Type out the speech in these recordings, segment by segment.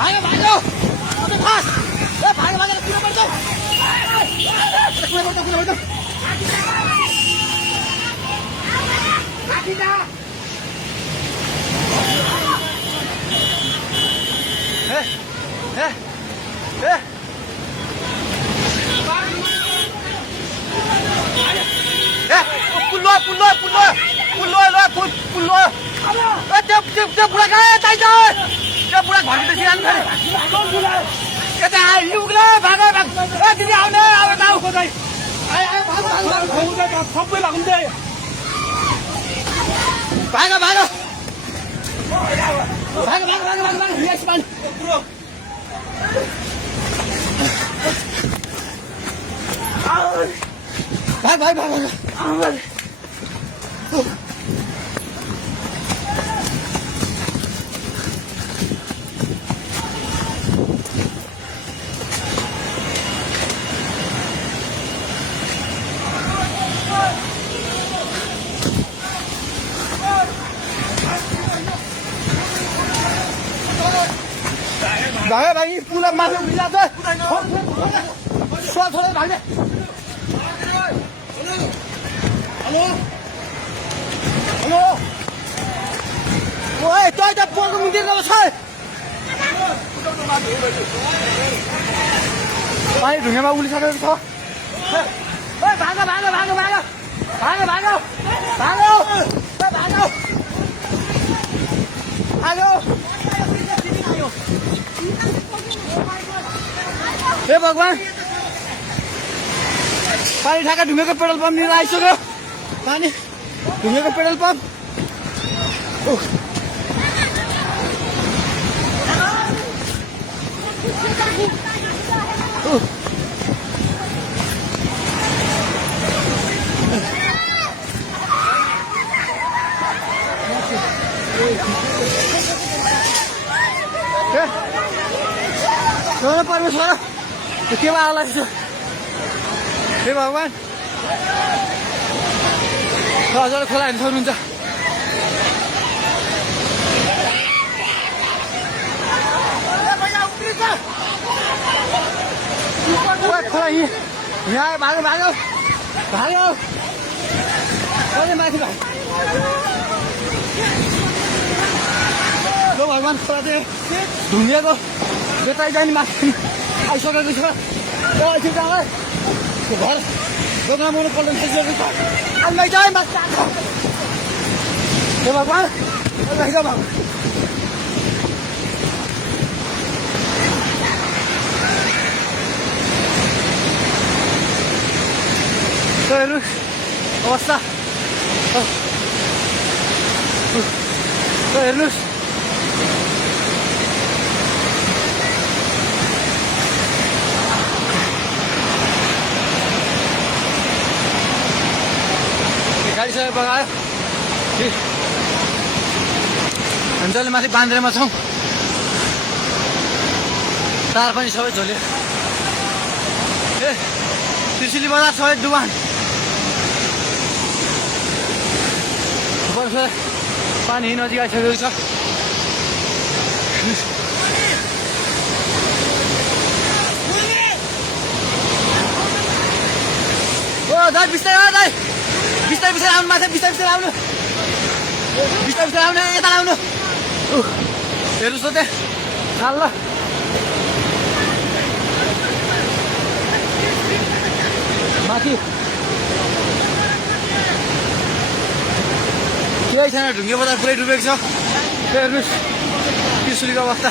भाग्यो भाग्यो फास ए भाग्यो भाग्यो किन पर्छ कुन पर्छ आखिदा ए पुल्लो त्यो बुढा कहाँ यतै छ त्यो बुढा घरभित्र सिरानु छ यता आइलुग्ला भाग ए दिदी आउने अब नाउ खोज्दै सबै भाग्दै भाग यस मान भाग भाइ पुला माथि उभिला छ छोडे भाग्ने हेलो ओए तै त पोको मुन्दिर गएको छ पानी ढुङ्गामा उलिसकेको छ ओए भागो हे भगवान पानी ठाका ढुङ्गेको पेट्रोल पम्प लिएर आइसक्यो पानी ढुङ्गेको पेट्रोल पम्प परमेश्वर के आला हे भगवान हजुर खोला हेर्नु सक्नुहुन्छ खोला यहाँ भाग्यो माथि भगवान खोला चाहिँ ढुङ्गेको बेताइ जाने माथि आइसकेको छ एकछिन घर दोकान बनाउनु पर्ने थालिसकेको छ आइमाइ चाहिँ माथि आएको हे भगवान हेर्नु अवस्था हेर्नुहोस् गाडी सबै बगायो हामी जहिले माथि बान्द्रेमा छौँ तार पनि सबै झोल्यो ए त्रिशुली बजार सबै डुबान पानी नजिक आइसकेको छ ओ दाइ बिस्तारै आउनु माथि बिस्तारै आउनु यता आउनु हेर्नुहोस् त त्यहाँ ल माथि केही छैन ढुङ्गे बजार पुरै डुबेको छ हेर्नुहोस् त्रिशुलीको अवस्था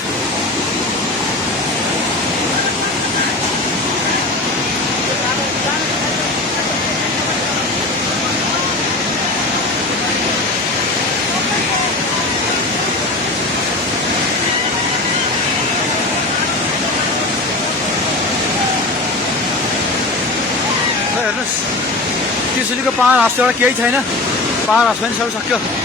हेर्नुहोस् त्रिशुलीको पाहाड हाउसबाट केही छैन पाहाड हाउस पनि सबै सक्यो